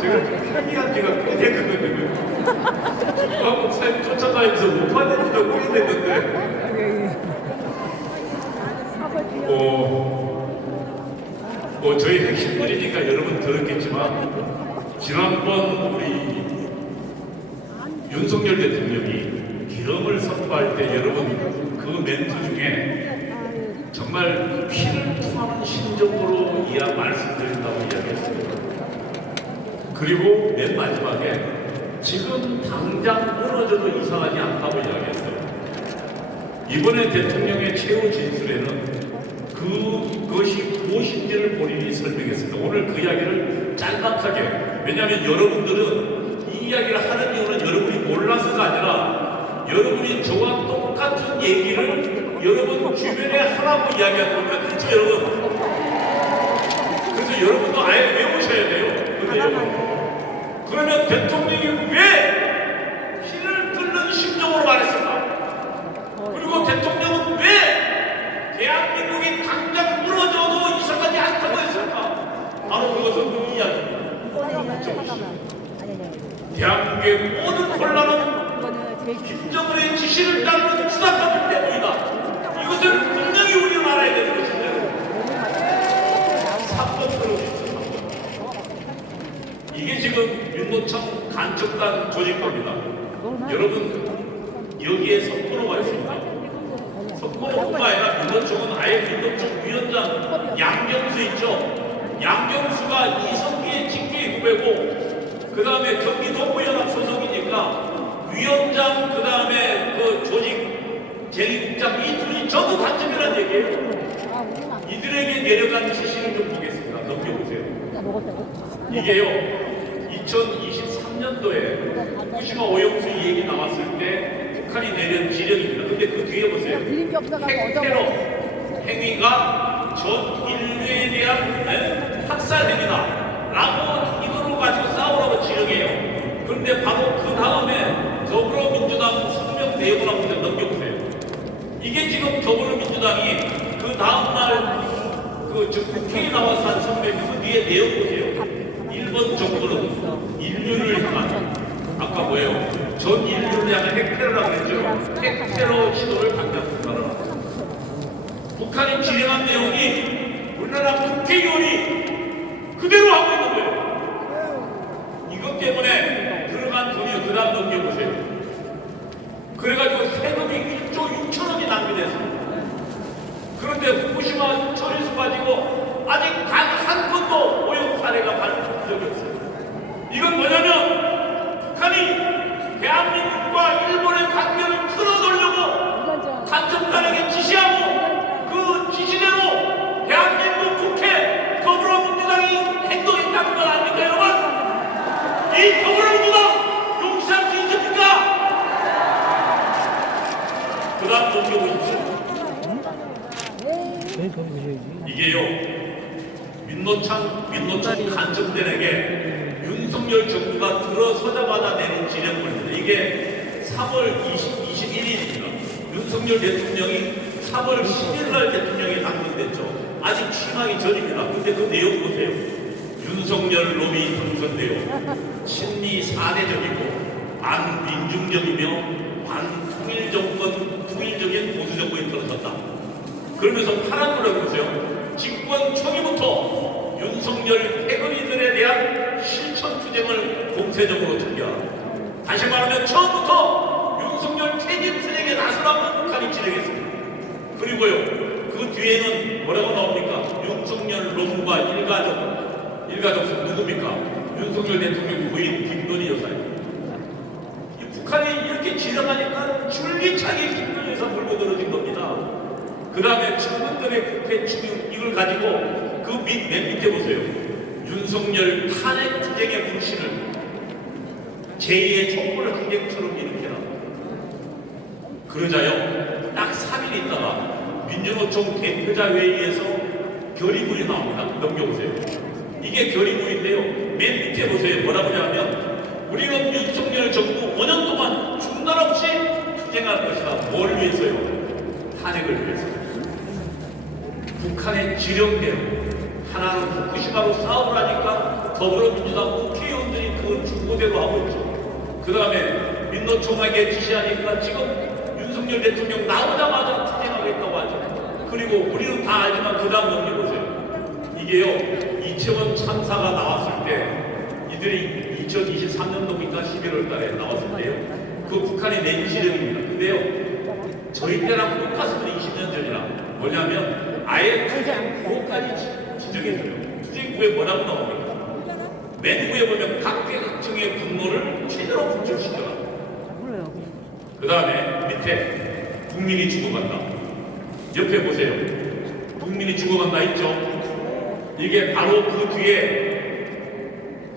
제가 좀 편리한 지가 꽤 됐거든요. 한국 사회 쫓아다니면서 못 받는 지도 꽤 됐는데, 저희 핵심들이니까 여러분 들었겠지만, 지난번 우리 윤석열 대통령이 기름을 선포할 때 여러분 그 멘트 중에 정말 피를 토하는 심정으로 말씀드린다고 이야기했습니다. 그리고 맨 마지막에 지금 당장 끊어져도 이상하지 않다고 이야기했어요. 이번에 대통령의 최후 진술에는 그것이 무엇인지를 본인이 설명했습니다. 오늘 그 이야기를 짤막하게, 왜냐하면 여러분들은 이 이야기를 하는 이유는 여러분이 몰라서가 아니라 여러분이 저와 똑같은 얘기를 여러분 주변에 하라고 이야기하는 겁니다. 그렇죠 여러분? 그래서 여러분도 아예 외우셔야 돼요. 근데 그러면 대통령이 왜 피를 끓는 심정으로 말했을까? 그리고 대통령은 왜 대한민국이 당장 무너져도 이상하지 않다고 했을까? 바로 그것은 이 이야기입니다. 대한민국의 모든 혼란은 김정은의 지시를 따르는 추상화들 때문이다. 이것을 분명히 우리는 알아야 되는 것인데, 3번 들어주십시오. 이게 지금 윤노총 간첩단 조직법입니다. 여러분 여기에 석고로가 있습니다. 석고로뿐만 아니라 윤노총은 아예 윤노총 위원장 양경수 있죠. 양경수가 이성계의 직계 후배고, 그 다음에 경기동부연합 소속이니까 위원장, 그 다음에 그 조직 제2국장 이 둘이 전부 간첩이라는 얘기예요. 이들에게 내려간 지시를 좀 보겠습니다. 넘겨보세요. 이게요, 2023년도에 후쿠시마 오염수 얘기 나왔을 때 북한이 내린 지령입니다. 근데 그 뒤에 보세요. 핵테러 행위가 전 인류에 대한 학살 행위다 라고 이거를 가지고 싸우라고 지령해요. 그런데 바로 그 다음에 더불어민주당 성명 내용을 한번 넘겨보세요. 이게 지금 더불어민주당이 그 다음날 국회에 나와서 한 성명, 그 뒤에 내용 보세요. 일본 정부는 인류를 향한, 아까 뭐예요? 전 인류를 향한 핵테러라고 했죠. 핵테러 시도를 강력하라. 북한이 지령한 내용이 우리나라 국회의원이 그대로 하고 있는 거예요. 이것 때문에 들어간 돈이 그 다음 넘겨보세요. 그래가지고 세금이 1조 6천억이 낭비됐습니다. 그런데 후쿠시마 처리수 가지고 아직 단 한 건도 오염 사례가 발생한 적이 없어요. 이건 뭐냐면 북한이 대한민국과 일본의 관계를 틀어놓으려고 간첩단에게 지시하고 그 지시대로 대한민국 국회 더불어민주당이 행동했다는 건 아닙니까 여러분? 이 더불어민주당 용서할 수 있습니까? 그 다음 넘겨보십시오. 이게요, 민노총 간첩들에게 윤석열 정부가 들어서자마자 내린 지령입니다. 이게 3월 21일입니다. 윤석열 대통령이 3월 10일 날 대통령이 당선됐죠. 아직 취임하기 전입니다. 근데 그 내용 보세요. 윤석열 놈이 당선되어 친미 4대적이고 반민중적이며 반통일정권, 통일적인 보수정부에 들어섰다. 그러면서 파란 거라고 보세요. 집권 초기부터 윤석열 패거리들에 대한 실천투쟁을 공세적으로 전개하라. 다시 말하면 처음부터 윤석열 퇴진투쟁에 나서라고 북한이 지령했습니다. 그리고요, 그 뒤에는 뭐라고 나옵니까? 윤석열 놈과 일가족 누굽니까? 윤석열 대통령 부인 김건희 여사입니다. 북한이 이렇게 지령하니까 줄기차게 김건희 여사 물고 늘어진 겁니다. 그 다음에 친구들의 국회 추경 이걸 가지고 그 맨 밑에 보세요. 윤석열 탄핵 투쟁의 문신을 제2의 촛불 항쟁처럼 일으켜라. 그러자요, 딱 3일 있다가 민주노총 대표자 회의에서 결의문이 나옵니다. 넘겨보세요. 이게 결의문인데요, 맨 밑에 보세요. 뭐라고 하냐면 우리는 윤석열 정부 5년 동안 중단 없이 투쟁할 것이다. 뭘 위해서요? 탄핵을 위해서. 북한의 지령대로 하나는 후쿠시마로 싸우라니까 더불어민주당 국회의원들이 그 주고대로 하고 있죠. 그 다음에 민노총에게 지시하니까 지금 윤석열 대통령 나오자마자 투쟁하겠다고 하죠. 그리고 우리는 다 알지만 그 다음 넘겨보세요. 이게요, 이채원 참사가 나왔을 때 이들이 2023년도니까 11월 달에 나왔을 때요, 그 북한이 낸 지령입니다. 근데요, 저희 때랑 똑같습니다. 20년 전이라. 뭐냐면 아예 투쟁구호까지 지정해줘요. 투쟁구호에 뭐라고 나옵니까? 맨 위에 보면 각계각층의 분노를 최대로 분출시켜라. 그 다음에 밑에 국민이 죽어간다. 옆에 보세요. 국민이 죽어간다 있죠? 이게 바로 그 뒤에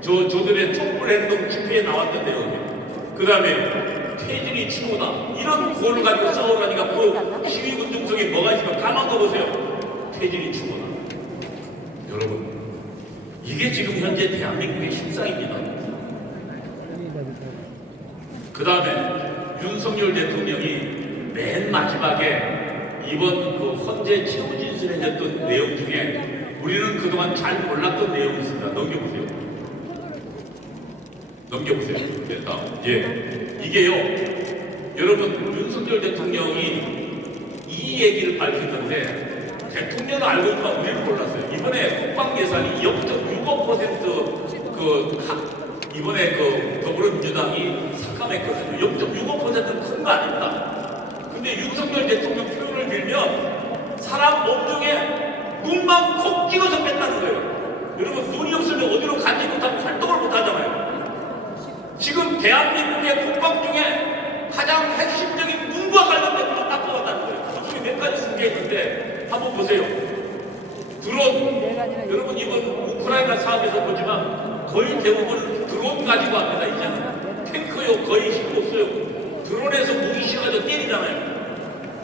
저들의 촛불행동 집회에 나왔던 내용이에요. 그 다음에 퇴진이 최고다. 이런 구호를 가지고 싸우라니까 그 시위군중 속에 뭐가 있으면 가만 둬보세요. 퇴진이 최고다. 여러분, 이게 지금 현재 대한민국의 실상입니다. 그 다음에 윤석열 대통령이 맨 마지막에 이번 그 헌재 최후 진술에 냈던 내용 중에 우리는 그동안 잘 몰랐던 내용이 있습니다. 넘겨보세요. 넘겨보세요. 네, 다음. 예. 이게요, 여러분, 윤석열 대통령이 이 얘기를 밝혔는데 대통령은 알고 있지만 우리는 몰랐어요. 이번에 국방 예산이 0.65% 이번에 그 더불어민주당이 삭감했거든요. 0.65%는 큰 거 아닙니다. 근데 윤석열 대통령 표현을 빌면 사람 몸중에 눈만 콕 찍어서 뺐다는 거예요. 여러분, 눈이 없으면 어디로 가지 못하고 활동을 못 하잖아요. 지금 대한민국의 국방 중에 가장 핵심적인 눈과 관련된 걸 딱 뽑았다는 거예요. 그 중에 몇 가지 쓴 게 있는데 한번 보세요. 드론. 여러분, 이번 우크라이나 사업에서 보지만 거의 대부분 드론 가지고 합니다. 이제 탱크요 거의 힘 없어요. 드론에서 무기 씌워가지고 때리잖아요.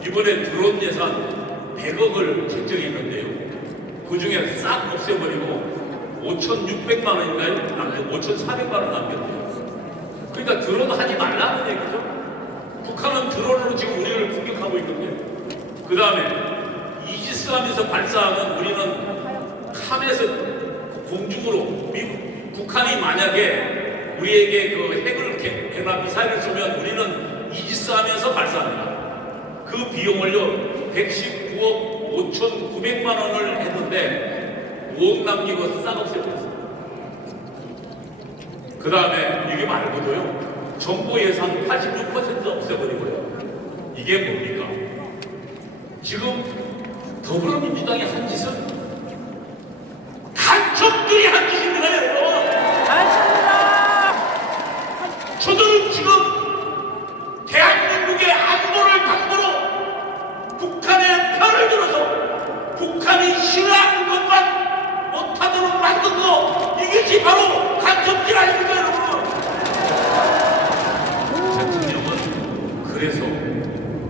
이번에 드론 예산 100억을 책정했는데요. 그 중에 싹 없애버리고 5,600만 원인가요? 5,400만 원 남겼대요. 그러니까 드론 하지 말라는 얘기죠. 북한은 드론으로 지금 우리를 공격하고 있거든요. 그 다음에 이지스 하면서 발사하는 우리는 캄에서 공중으로 북한이 만약에 우리에게 그 핵을 미사일을 쏘면 우리는 이지스 하면서 발사합니다. 그 비용을요 119억 5,900만 원을 했는데 5억 남기고 싹 없애버렸어요. 그 다음에 이게 말고도요 정부 예산 86% 없애버리고요. 이게 뭡니까? 지금 더불어민주당이 한 짓은 간첩들이 한 짓입니다, 여러분. 맞습니다. 저들은 지금 대한민국의 안보를 담보로 북한의 편을 들어서 북한이 싫어하는 것만 못하도록 만든 거, 이것이 바로 간첩질 아닙니까, 여러분? 대통령은 그래서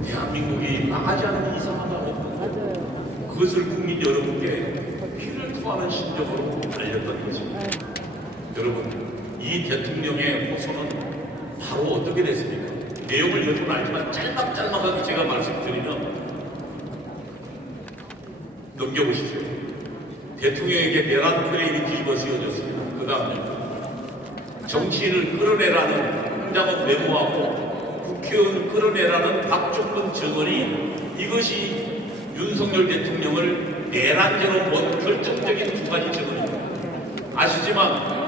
대한민국이 망하지 않은 이상하다고 그것을 국민 여러분께 피를 토하는 심정으로 알렸던 거죠. 여러분, 이 대통령의 호소는 바로 어떻게 됐습니까? 내용을 여러분 알지만 짤막짤막하게 제가 말씀드리면 넘겨보십시오. 대통령에게 내란 프레임이 뒤집어 씌워졌습니다. 그 다음에 정치인을 끌어내라는 홍장업 메모하고 국회의원을 끌어내라는 박종근 증언이 이것이 윤석열 대통령을 내란죄로 본 결정적인 두 가지 증언입니다. 아시지만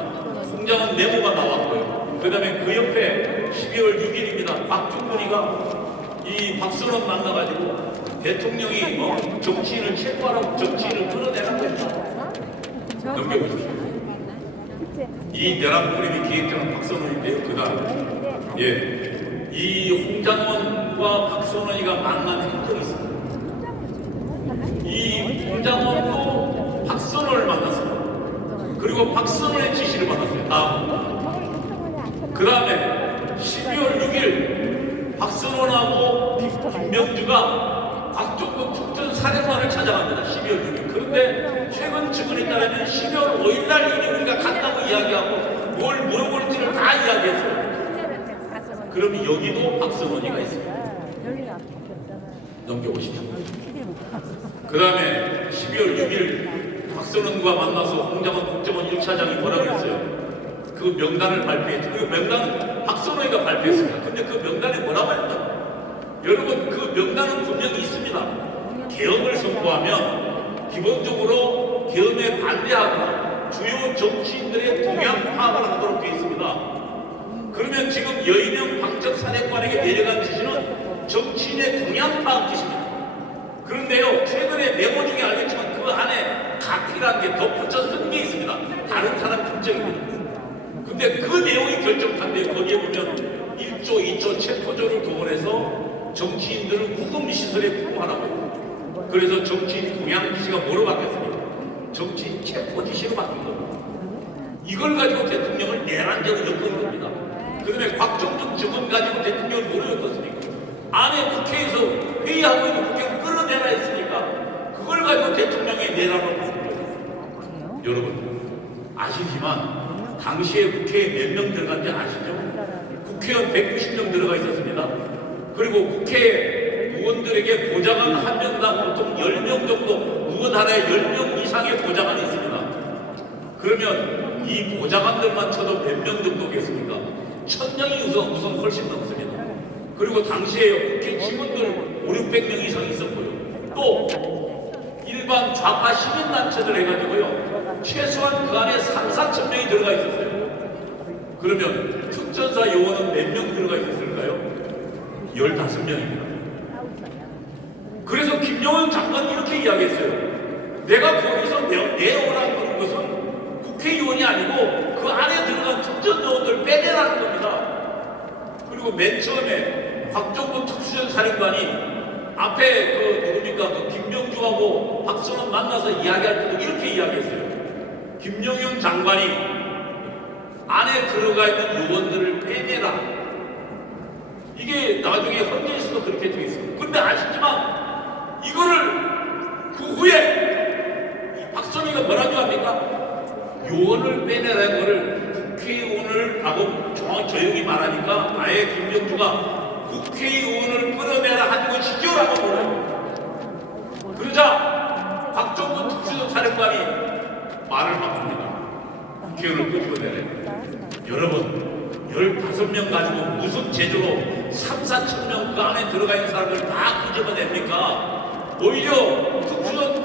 홍장은 메모가 나왔고요. 그 다음에 그 옆에 12월 6일입니다. 박종근이가 이 박선원 만나가지고 대통령이 정치인을 체포하라고 정치인을 끌어내라고 했다. 넘겨보십시오. 이 내란 프레임의 기획자는 박선원인데요. 그 다음 이 홍장원과 박선원이가 만난 행적이 있습니다. 이 홍장원도 박선원을 만났습니다. 그리고 박선원의 지시를 받았어요. 다음. 그 다음에 12월 6일 박선원하고 김명주가 박종근 특전사령관을 찾아갑니다. 12월 6일. 그런데 최근 증언에 따르면 12월 5일 날 이미 우리가 간다고 이야기하고 뭘 물어볼지를 다 이야기했어요. 그럼 여기도 박선원이가 있습니다. 넘겨보시죠. 그 다음에 12월 6일 박선원과 만나서 홍장원 국정원 1차장이 뭐라 그랬어요? 그 명단을 발표했죠. 그 명단 박선호이가 발표했습니다. 근데 그 명단에 뭐라고 했다? 여러분, 그 명단은 분명히 있습니다. 계엄을 선포하면 기본적으로 계엄에 반대하고 주요 정치인들의 동향 파악을 하도록 되어 있습니다. 그러면 지금 여인영 방첩사령관에게 내려간 지시는 정치인의 동향 파악 지시입니다. 그런데요, 최근에 메모 중에 알겠지만 그 안에 가피라는 게 덧붙여 쓴 게 있습니다. 다른 사람 특정입니다. 근데 그 내용이 결정한데 거기에 보면 1조, 2조 체포조를 동원해서 정치인들을 구금시설에 구금하라고. 그래서 정치인 동향 지시가 뭐로 바뀌었습니까? 정치인 체포 지시로 바뀐 겁니다. 이걸 가지고 대통령을 내란 적은 엮은 겁니다. 그 다음에 곽종준 증언 가지고 대통령을 뭐로 엮었습니까? 안에 국회에서 회의하고 있는 국회를 끌어내라 했으니까 그걸 가지고 대통령의 내란으로 바꾼 거예요. 여러분, 아시지만 당시에 국회에 몇 명 들어간지 아시죠? 국회의원 190명 들어가 있었습니다. 그리고 국회 의원들에게 보좌관 한 명당 보통 10명 정도, 의원 하나에 10명 이상의 보좌관이 있습니다. 그러면 이 보좌관들만 쳐도 몇 명 정도겠습니까? 1000명이 우선 훨씬 넘습니다. 그리고 당시에 국회 직원들 500~600명 이상 있었고요. 또 일반 좌파 시민단체들 해가지고요, 최소한 그 안에 3~4천 명이 들어가 있었어요. 그러면 특전사 요원은 몇 명 들어가 있었을까요? 15명입니다. 그래서 김영은 장관이 이렇게 이야기했어요. 내가 거기서 내오라는 것은 국회의원이 아니고 그 안에 들어간 특전 요원들 빼내라는 겁니다. 그리고 맨 처음에 곽종근 특수전 사령관이 앞에 누굽니까? 김명주하고 박선원 만나서 이야기할 때도 이렇게 이야기했어요. 김영현 장관이 안에 들어가 있는 요원들을 빼내라. 이게 나중에 헌재에서도 그렇게 되어 있어요. 근데 아시지만 이거를 그 후에 박선희가 뭐라고 합니까? 요원을 빼내라는 거를 국회의원을 하고 조용히 말하니까 아예 김명주가 국회의원을 끌어내라 하는 것이죠라고 물어요. 그러자 곽종근 특수전 사령관이 말을 바꿉니다. 국회의원을 끄집어내래. 여러분, 15명 가지고 무슨 제조로 3~4천 명 그 안에 들어가 있는 사람들 다 끄집어냅니까? 오히려 특수전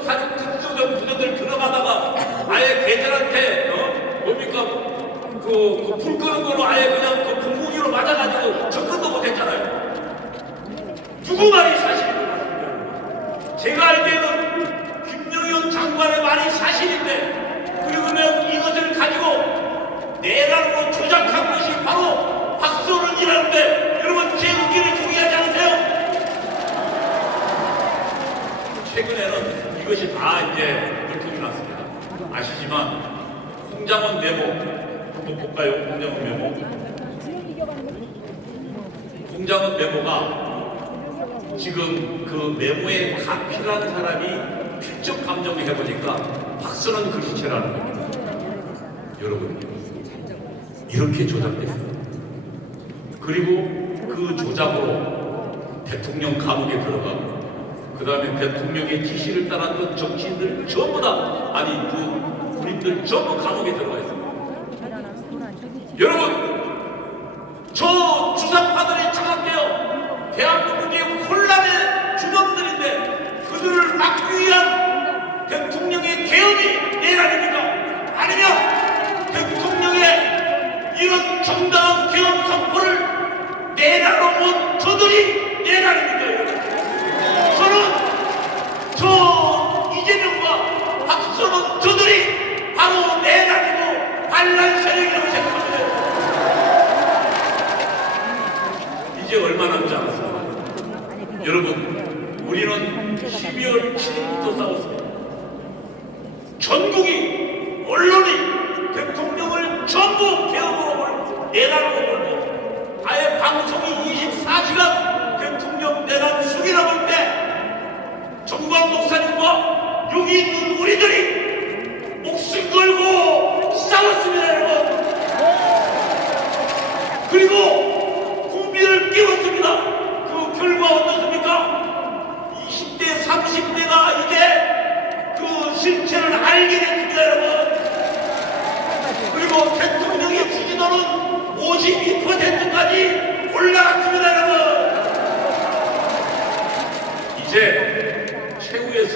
부대들 들어가다가 아예 걔들한테 뭡니까? 불 끄는 거로 아예 그냥 공무기로 맞아가지고 접근도 못했잖아요. 누구 말이 사실입니까? 제가 알기에는 김영현 장관의 말이 사실인데, 그러면 이것을 가지고 내란으로 조작한 것이 바로 박선원이라는데 여러분 제 의견에 동의하지 않으세요? 최근에는 이것이 다 이제 들통이 났습니다. 아시지만 홍장원 메모 한번 볼까요? 홍장원 메모. 홍장원 메모가 지금 그 메모에 가피라는 사람이 직접 감정을 해보니까 박선원 글씨체라는 겁니다. 여러분, 이렇게 조작됐어요. 그리고 그 조작으로 대통령 감옥에 들어가고 그 다음에 대통령의 지시를 따랐던 정치인들 전부 다, 아니 그 군인들 전부 감옥에 들어가 있습니다. 여러분, 저 주상파들이 장악되어 대한민국의 혼란의 주범들인데 그들을 막기 위한 대통령의 계엄이 내란입니까? 아니면 대통령의 이런 정당한 계엄 선포를 내란으로 본 저들이 내란입니까? 저는 저 이재명과 박선원 저들이 바로 내란이고 반란 세력이라고 생각합니다. 이제 얼마 남지 않았습니다. 여러분, 우리는 12월 7일부터 싸웠습니다. 전국이, 언론이 대통령을 전부 계엄으로 몰고 내란으로 몰고 아예 방송이 24시간 대통령 내란 숙이라고 할 때 정광 목사님과 여기 있는 우리들이 목숨 걸고 싸웠습니다, 여러분. 그리고 국민을 깨웠습니다. 그 결과 어떻습니까? 20대, 30대가 이제 그 실체를 알게 됐습니다,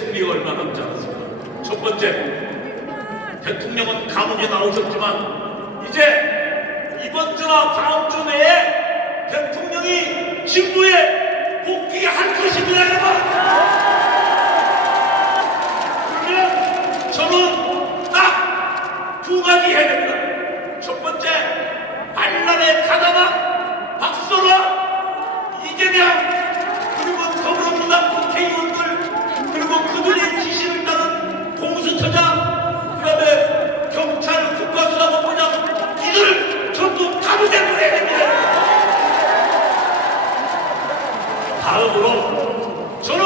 승리가 얼마 남지 않았습니다. 첫 번째, 대통령은 가문에 나오셨지만 이제 이번 주나 다음 주 내에 대통령이 직무에 복귀할 것입니다, 여러분. 그러면 저는 딱 두 가지 해야 됩니다. 첫 번째, 반란의 가다만 박소라, 이재명, 그리고 더불어민주당 국회의원들, 그리고 그들의 지시를 따른 공수처장, 그 다음에 경찰, 국가수사본부장, 이들을 전부 가부대보해야 됩니다. 다음으로 저는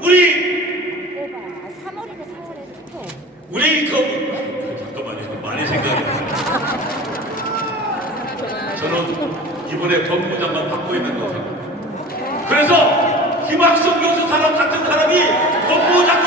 우리 잠깐만요, 많이 생각이 저는 이번에 법무장관 받고 있는 겁니다. 그래서 김학성 교수 사람 같은 사람이 법무장관